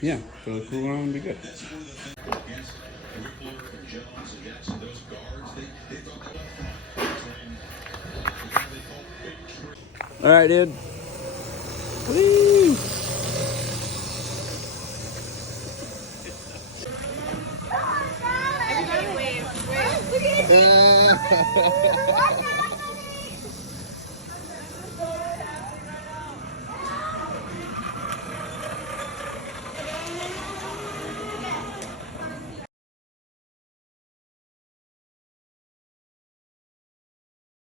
Yeah, so the cool one would be good. All right, dude. Whee! Everybody wave.